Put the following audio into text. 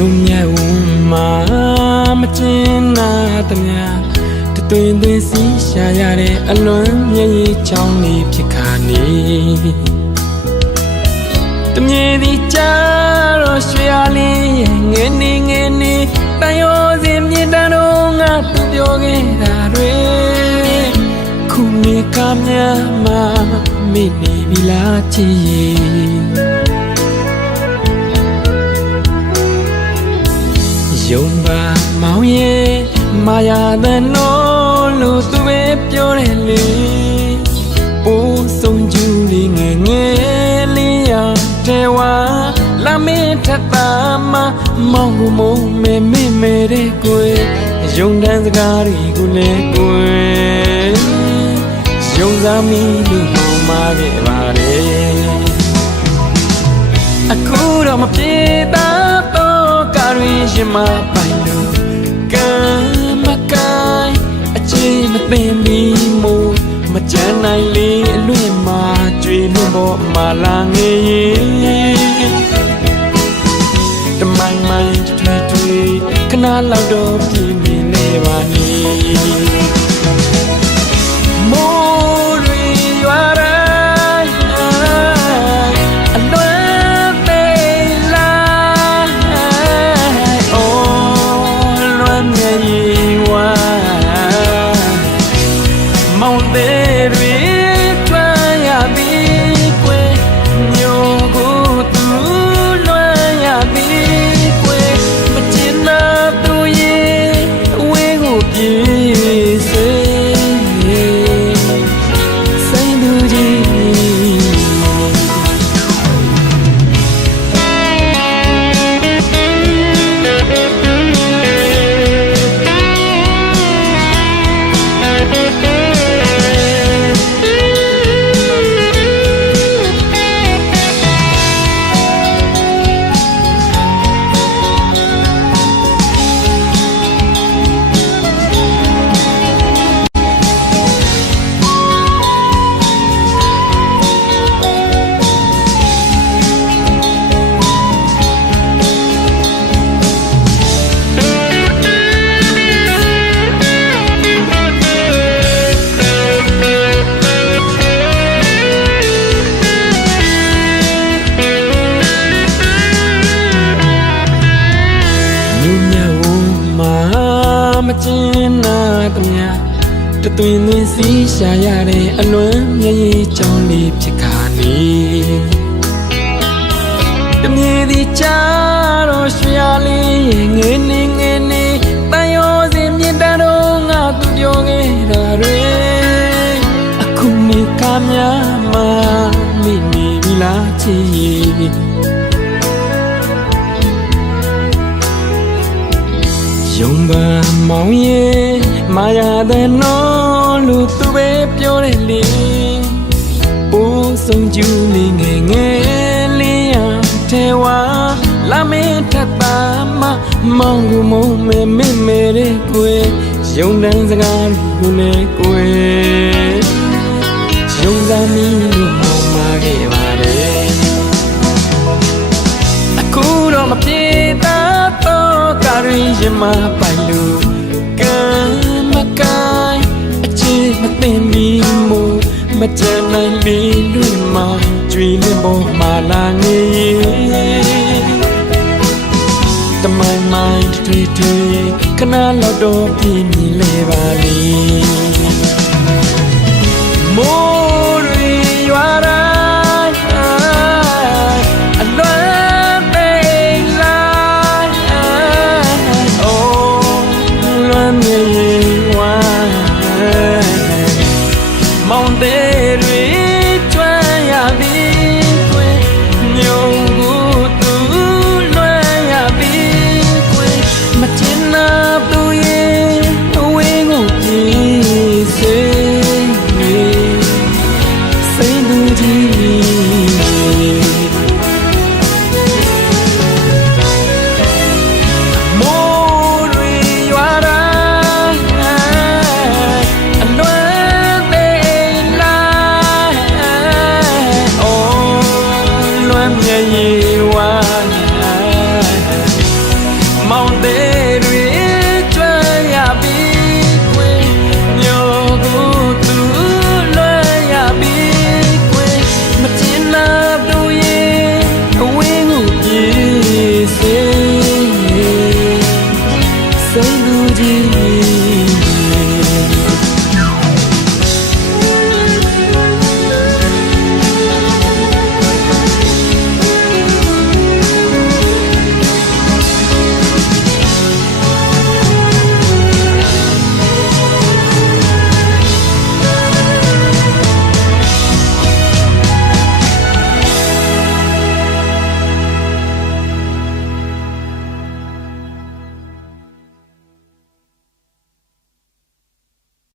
မြို့မြတ်ဦးမှာမကျင်းနာတမညာတသွင်းသွင်းစီရှာရတဲ့အလွန်မြည်ရေးချောင်းလေးဖြစ်ခါနေတမြေဒီကြတော့ရွှေရလေးရဲ့ငယ်နေငယ်နေတန်ရောစင်မြင့်တန်းတော့ငါသူပြောခဲ့တာတွေခုနေကမြမှာမိနေပြီလားချီ ယုံပါမောင်ရဲ့မာယာတဲ့နော်လို့သူပဲပြောတယ်လေပိုးဆုံးကျူလေးငယ်ငယ်လေးရတဲ့ဝါလာမေးထက်တာမမောင်ကိုမုံမဲမေမဲတဲ့ကိုယ်ယုံတန်းစကားတွေကိုလည်းကိုယ်ယုံစားမိလို့မောင်မာခဲ့ပါတယ်အခုတော့မပြေတာ တော့ကာရင်းရှင်မပိုင်လို့ကံမကိုင်းအချိန်မသိမီမို့မကြမ်းနိုင်လေအလွင့်မှာကြွေလွင့်ပေါ်မှာလာငေးတမိုင်းမိုင်းထွေးထွေးခဏလောက်တော့ပြင်းနေလေပါနေ မကျင်းနာတမြတသွင်သွင်းစီးရှာရတဲ့အလွန်မျက်ရည်ချောင်းလေးဖြစ်ခါနေတမြေဒီချာတော့ရွှေအားလေးရဲ့ငယ်နေငယ်နေတန်ရောစင်မြင့်တန်းတော့ငါသူပြောခဲ့တာတွေအခုနေကများမမိနေပြီလားချ ယုံပါမောင်ရဲ့မာယာတဲ့နော်လူသူပဲပြောတယ်လေပိုးဆုံးကျူးလေးငယ်ငယ်လေးရထဲဝါလာမေးထပ်တာမမောင်ကိုမုံမဲမေမဲတဲ့ကွယ်ယုံတန်းစကားကိုလည်းကွယ်ယုံစားမိလို့မောင်မာခဲ့ပါတယ်အခုတော့မပြေတာ တော့ကာရင်းရင်မပိုင်လို့ကံမကိုင်းအချစ်မသိမီမို့မကြမ်းနိုင်လေလွင်မကျွေးလင်းပေါ်မှာလာငေးတမိုင်းမိုင်းထွေးထွေးခဏလောက်တော့ပြင်းမြင်လေပါလေ